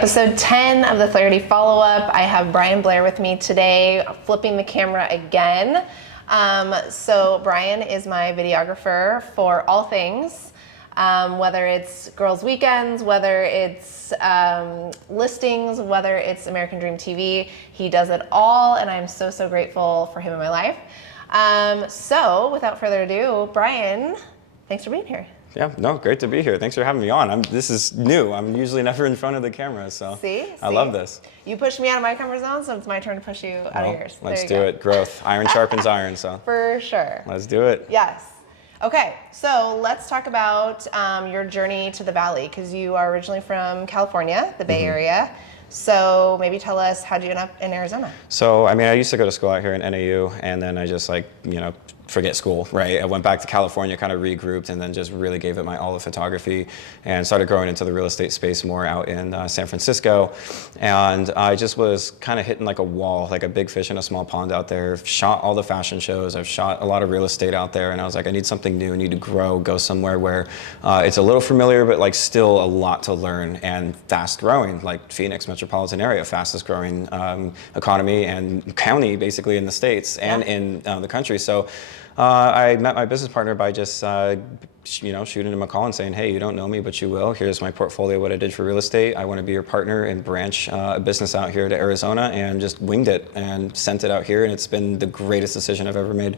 Episode 10 of the Flaherty follow-up. I have Bryan Blair with me today, flipping the camera again. So Bryan is my videographer for all things, whether it's Girls Weekends, whether it's listings, whether it's American Dream TV. He does it all, and I'm so grateful for him in my life. So without further ado, Bryan, thanks for being here. Yeah, no, great to be here. Thanks for having me on. This is new. I'm usually never in front of the camera, so I love this. You pushed me out of my comfort zone, so it's my turn to push you out of yours. Let's do it. Growth. Iron sharpens iron, so. For sure. Let's do it. Yes. Okay, so let's talk about your journey to the Valley, because you are originally from California, the Bay Area. So maybe tell us, how'd you end up in Arizona? So, I mean, I used to go to school out here in NAU, and then I just forget school, right? I went back to California, kind of regrouped, and then just really gave it my all to photography and started growing into the real estate space more out in San Francisco. And I just was kind of hitting like a wall, like a big fish in a small pond out there. Shot all the fashion shows. I've shot a lot of real estate out there, and I was like, I need something new. I need to grow, go somewhere where it's a little familiar, but like still a lot to learn and fast growing, like Phoenix metropolitan area, fastest growing economy and county basically in the States and in the country. So I met my business partner by just shooting him a call and saying, hey, you don't know me, but you will. Here's my portfolio, what I did for real estate. I want to be your partner and branch a business out here to Arizona, and just winged it and sent it out here, and it's been the greatest decision I've ever made.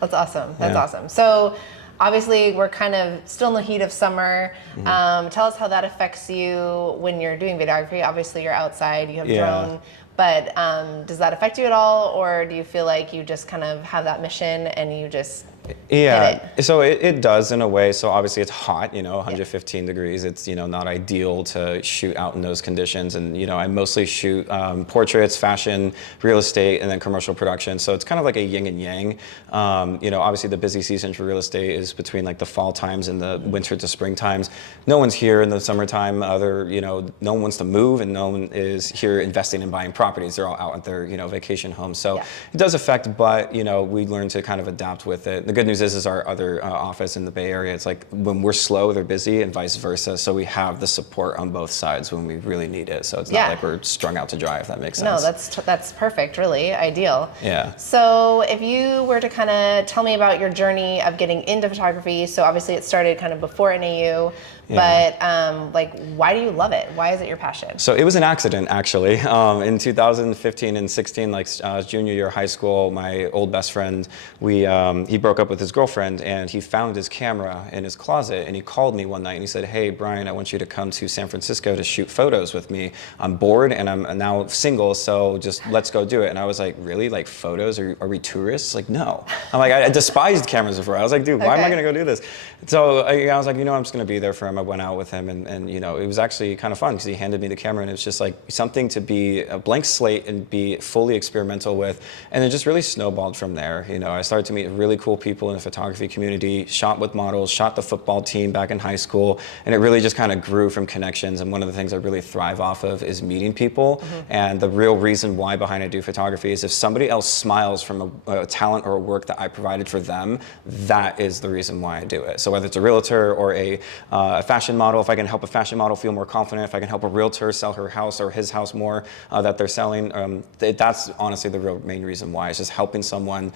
That's awesome. That's awesome. So obviously we're kind of still in the heat of summer. Tell us how that affects you when you're doing videography. Obviously you're outside, you have drone. But does that affect you at all, or do you feel like you just kind of have that mission and you just hit it? So it does in a way. So obviously it's hot, 115 degrees. It's, not ideal to shoot out in those conditions. And, I mostly shoot portraits, fashion, real estate, and then commercial production. So it's kind of like a yin and yang. Obviously the busy season for real estate is between like the fall times and the winter to spring times. No one's here in the summertime. No one wants to move, and no one is here investing in buying properties. They're all out at their, vacation homes. So it does affect, but, we learn to kind of adapt with it. The good news is our other office in the Bay Area, it's like when we're slow, they're busy, and vice versa. So we have the support on both sides when we really need it. So it's not like we're strung out to dry, if that makes sense. No, that's perfect, really, ideal. Yeah. So if you were to kind of tell me about your journey of getting into photography, so obviously it started kind of before NAU, but why do you love it? Why is it your passion? So it was an accident, actually. In 2015 and 16, junior year of high school, my old best friend, he broke up with his girlfriend, and he found his camera in his closet, and he called me one night and he said, hey, Bryan, I want you to come to San Francisco to shoot photos with me. I'm bored and I'm now single, so just let's go do it. And I was like, really? Like photos? Are we tourists? Like, no. I'm like, I despised cameras before. I was like, dude, why am I gonna go do this? So I was like, I'm just gonna be there for him. I went out with him, and it was actually kind of fun because he handed me the camera, and it was just like something to be a blank slate and be fully experimental with, and it just really snowballed from there. I started to meet really cool people in the photography community, shot with models, shot the football team back in high school, and it really just kind of grew from connections. And one of the things I really thrive off of is meeting people. And the real reason why behind I do photography is if somebody else smiles from a talent or a work that I provided for them, that is the reason why I do it. So whether it's a realtor or a fashion model, if I can help a fashion model feel more confident, if I can help a realtor sell her house or his house more that they're selling, that's honestly the real main reason why. It's just helping someone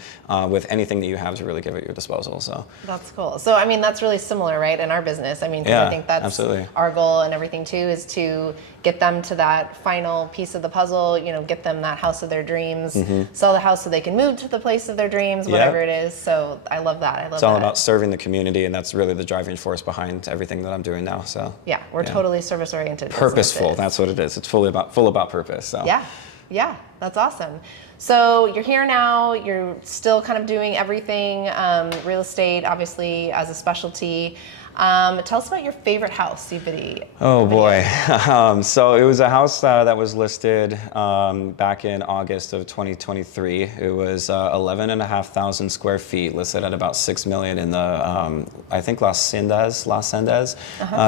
with anything that you have to really give at your disposal. So that's cool. So I mean, that's really similar, right, in our business. I mean, I think that's absolutely our goal and everything too, is to get them to that final piece of the puzzle, get them that house of their dreams, sell the house so they can move to the place of their dreams, whatever it is. So I love that. It's all about serving the community, and that's really the driving force behind everything that I'm doing now. So yeah, we're totally service oriented. Purposeful. Businesses. That's what it is. It's full about purpose. So yeah, that's awesome. So you're here now, you're still kind of doing everything, real estate, obviously, as a specialty. Tell us about your favorite house you videoed. Oh boy. So it was a house that was listed back in August of 2023. It was 11,500 square feet, listed at about $6 million in the, I think Las Sendas,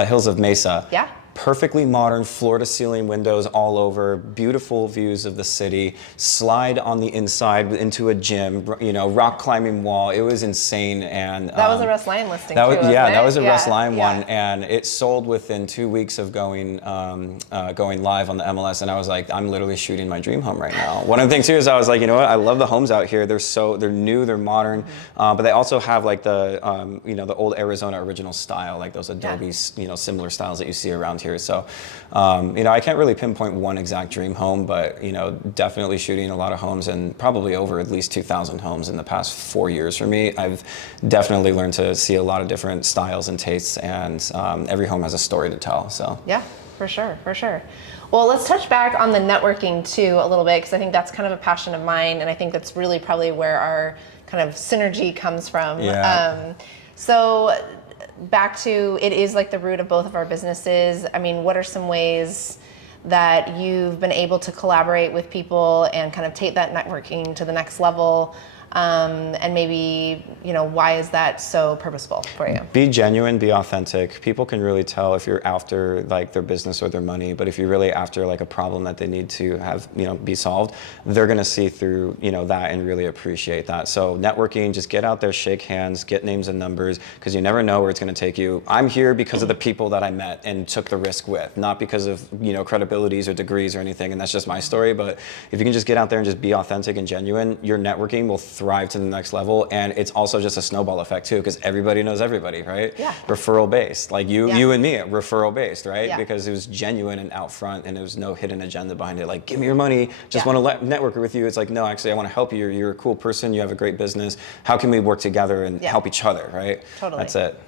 Hills of Mesa. Yeah. perfectly modern floor-to-ceiling windows all over, beautiful views of the city, slide on the inside into a gym, you know, rock climbing wall. It was insane. And that was a Russ Lyon listing that too, was, wasn't yeah, it? that was a Yeah, Russ Lyon yeah. one, and it sold within 2 weeks of going live on the MLS. And I was like, I'm literally shooting my dream home right now. One of the things too is I was like, you know what? I love the homes out here. They're new, they're modern, but they also have like the you know, the old Arizona original style, like those Adobe, you know, similar styles that you see around here. So, you know, I can't really pinpoint one exact dream home, but you know, definitely shooting a lot of homes, and probably over at least 2,000 homes in the past 4 years for me. I've definitely learned to see a lot of different styles and tastes, and every home has a story to tell. So yeah, for sure, for sure. Well, let's touch back on the networking too a little bit, because I think that's kind of a passion of mine, and I think that's really probably where our kind of synergy comes from. Yeah. So back to, it is like the root of both of our businesses. I mean, what are some ways that you've been able to collaborate with people and kind of take that networking to the next level? And maybe, you know, why is that so purposeful for you? Be genuine, be authentic. People can really tell if you're after like their business or their money, but if you're really after like a problem that they need to have, you know, be solved, they're gonna see through, you know, that and really appreciate that. So networking, just get out there, shake hands, get names and numbers, because you never know where it's gonna take you. I'm here because of the people that I met and took the risk with, not because of, you know, credibilities or degrees or anything, and that's just my story. But if you can just get out there and just be authentic and genuine, your networking will thrive to the next level. And it's also just a snowball effect too, because everybody knows everybody, right? Yeah. Referral based, like you and me, referral based, right? Yeah. Because it was genuine and out front, and there was no hidden agenda behind it. Like, give me your money, just want to network with you. It's like, no, actually, I want to help you. You're a cool person. You have a great business. How can we work together and help each other, right? Totally. That's it.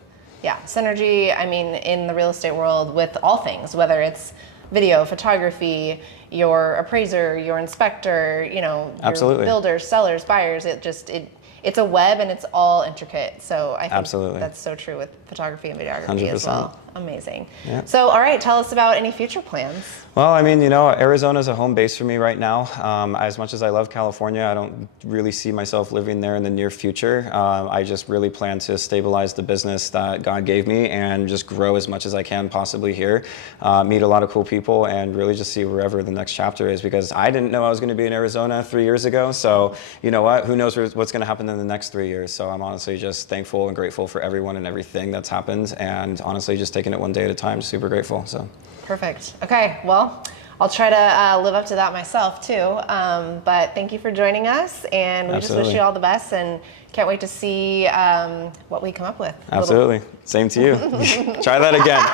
Yeah, synergy, I mean, in the real estate world with all things, whether it's video, photography, your appraiser, your inspector, you know, your Absolutely. builders, sellers, buyers, it's a web and it's all intricate. So I think Absolutely. that's so true with photography and videography 100%. as well. Amazing. Yeah. So, all right, tell us about any future plans. Well, I mean, you know, Arizona is a home base for me right now. As much as I love California, I don't really see myself living there in the near future. I just really plan to stabilize the business that God gave me and just grow as much as I can possibly here, meet a lot of cool people, and really just see wherever the next chapter is, because I didn't know I was going to be in Arizona 3 years ago. So, you know what? Who knows what's going to happen in the next 3 years? So I'm honestly just thankful and grateful for everyone and everything that's happened, and honestly just taking it one day at a time. Super grateful. So. Perfect. Okay, well, I'll try to live up to that myself too. But thank you for joining us, and we just wish you all the best, and can't wait to see what we come up with. Absolutely. Same to you. Try that again.